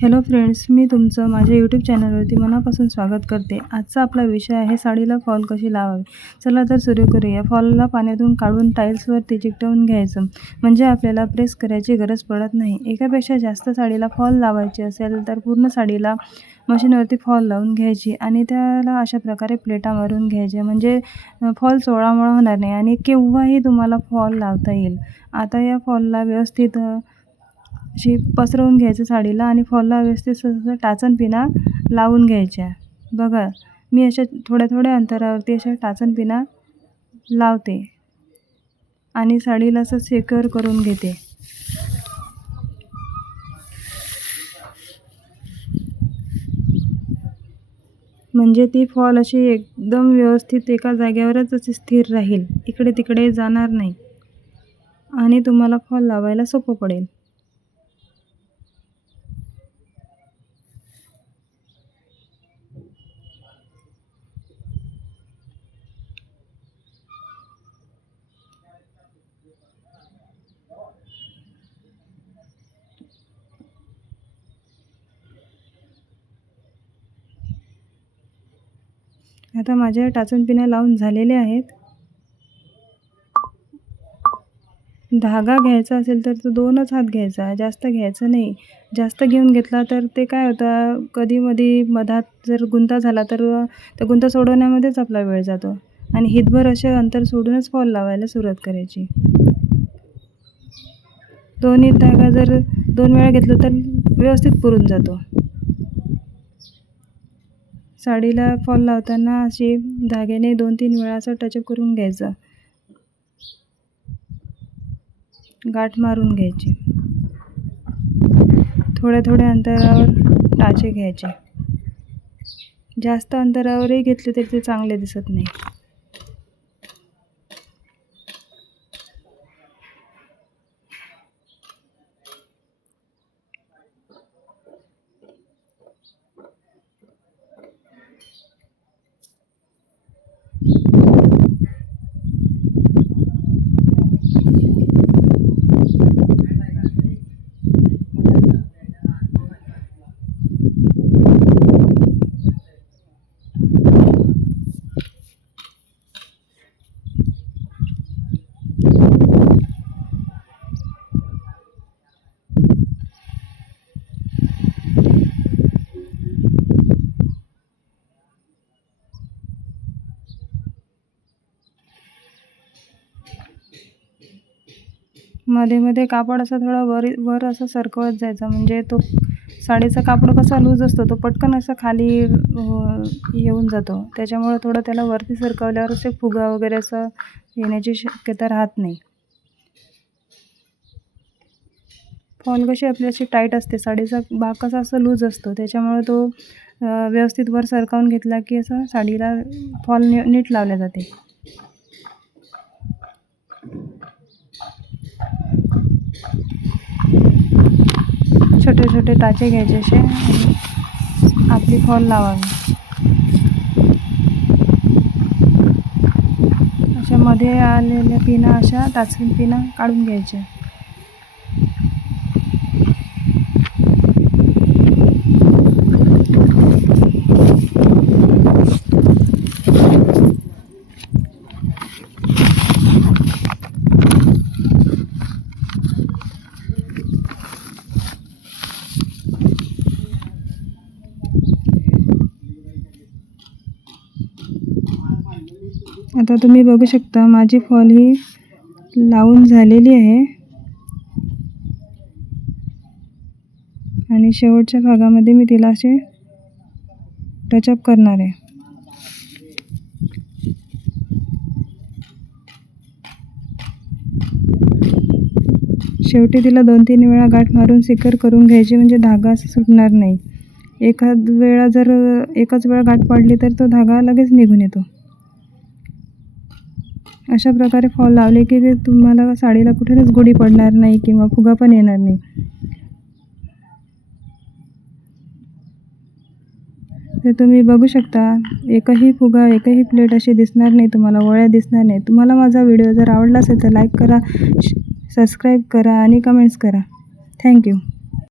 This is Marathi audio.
हॅलो फ्रेंड्स, मी तुमचं माझ्या यूट्यूब चॅनलवरती मनापासून स्वागत करते. आजचा आपला विषय आहे साडीला फॉल कशी लावावी. चला तर सुरू करूया. फॉलला पाण्यातून काढून टाईल्सवरती चिकटवून घ्यायचं, म्हणजे आपल्याला प्रेस करायची गरज पडत नाही. एकापेक्षा जास्त साडीला फॉल लावायची असेल तर पूर्ण साडीला मशीनवरती फॉल लावून घ्यायची आणि त्याला अशा प्रकारे प्लेटा मारून घ्यायच्या, म्हणजे फॉल चोळामोळा होणार नाही आणि केव्हाही तुम्हाला फॉल लावता येईल. आता या फॉलला व्यवस्थित अशी पसरवून घ्यायचं साडीला आणि फॉलला व्यवस्थित टाचन पिना लावून घ्यायच्या. बघा, मी अशा थोड्या थोड्या अंतरावरती अशा टाचन पिना लावते आणि साडीला असं सिक्युअर करून घेते. म्हणजे ती फॉल अशी एकदम व्यवस्थित एका जागेवरच अशी स्थिर राहील, इकडे तिकडे जाणार नाही आणि तुम्हाला फॉल लावायला सोपं पडेल. आता माझ्या टाचन पिना लावून झालेले आहेत. धागा घ्यायचा असेल तर तो 2च हात घ्यायचा, जास्त घ्यायचं नाही. जास्त घेऊन घेतला तर ते काय होतं, कधीमधी मधात जर गुंता झाला तर त्या गुंता सोडवण्यामध्येच आपला वेळ जातो आणि हितभर असे अंतर सोडूनच फॉल लावायला सुरुवात करायची. दोन्ही धागा जर 2 वेळा घेतलं तर व्यवस्थित पुरून जातो. साडीला फॉल लावताना अशी धाग्याने 2-3 वेळा असं टचअप करून घ्यायचं, गाठ मारून घ्यायची. थोड्या थोड्या अंतरावर टाचे घ्यायचे. जास्त अंतरावरही घेतले तरी ते चांगले दिसत नाही. मध्ये मध्ये कापड असं थोडं वर असं सरकवत जायचं, म्हणजे तो साडीचा कापड कसा लूज असतो तो पटकन असं खाली येऊन जातो. त्याच्यामुळे थोडं त्याला वरती सरकवल्यावर असे फुगा वगैरे असं येण्याची शक्यता राहत नाही. फॉल कशी आपली अशी टाईट असते, साडीचा भाग कसा असं लूज असतो, त्याच्यामुळे तो व्यवस्थित वर सरकावून घेतला की असं साडीला फॉल नीट लावल्या जाते. छोटे छोटे टाचे घ्यायचे असे आणि आपली फॉल लावावी. अशा मध्ये आलेल्या पिना अशा टाचन पिना काढून घ्यायच्या. आता तुम्ही बघू शकता माझी फॉल ही लावून झालेली आहे आणि शेवटच्या भागामध्ये मी तिला असे टचअप करणार आहे. शेवटी तिला 2-3 वेळा गाठ मारून सिक्युअर करून घ्यायची, म्हणजे धागा असं सुटणार नाही. एकच वेळा गाठ पडली तर तो धागा लगेच निघून येतो. अशा प्रकारे फॉल लावले की तुम्हाला साडीला कुठेच गुढी पडणार नाही किंवा फुगा पण येणार नाही. तर तुम्ही बघू शकता, एकही फुगा, एकही प्लेट अशी दिसणार नाही तुम्हाला, वळ्या दिसणार नाही. तुम्हाला माझा व्हिडिओ जर आवडला असेल तर लाईक करा, सबस्क्राईब करा आणि कमेंट्स करा. थँक्यू.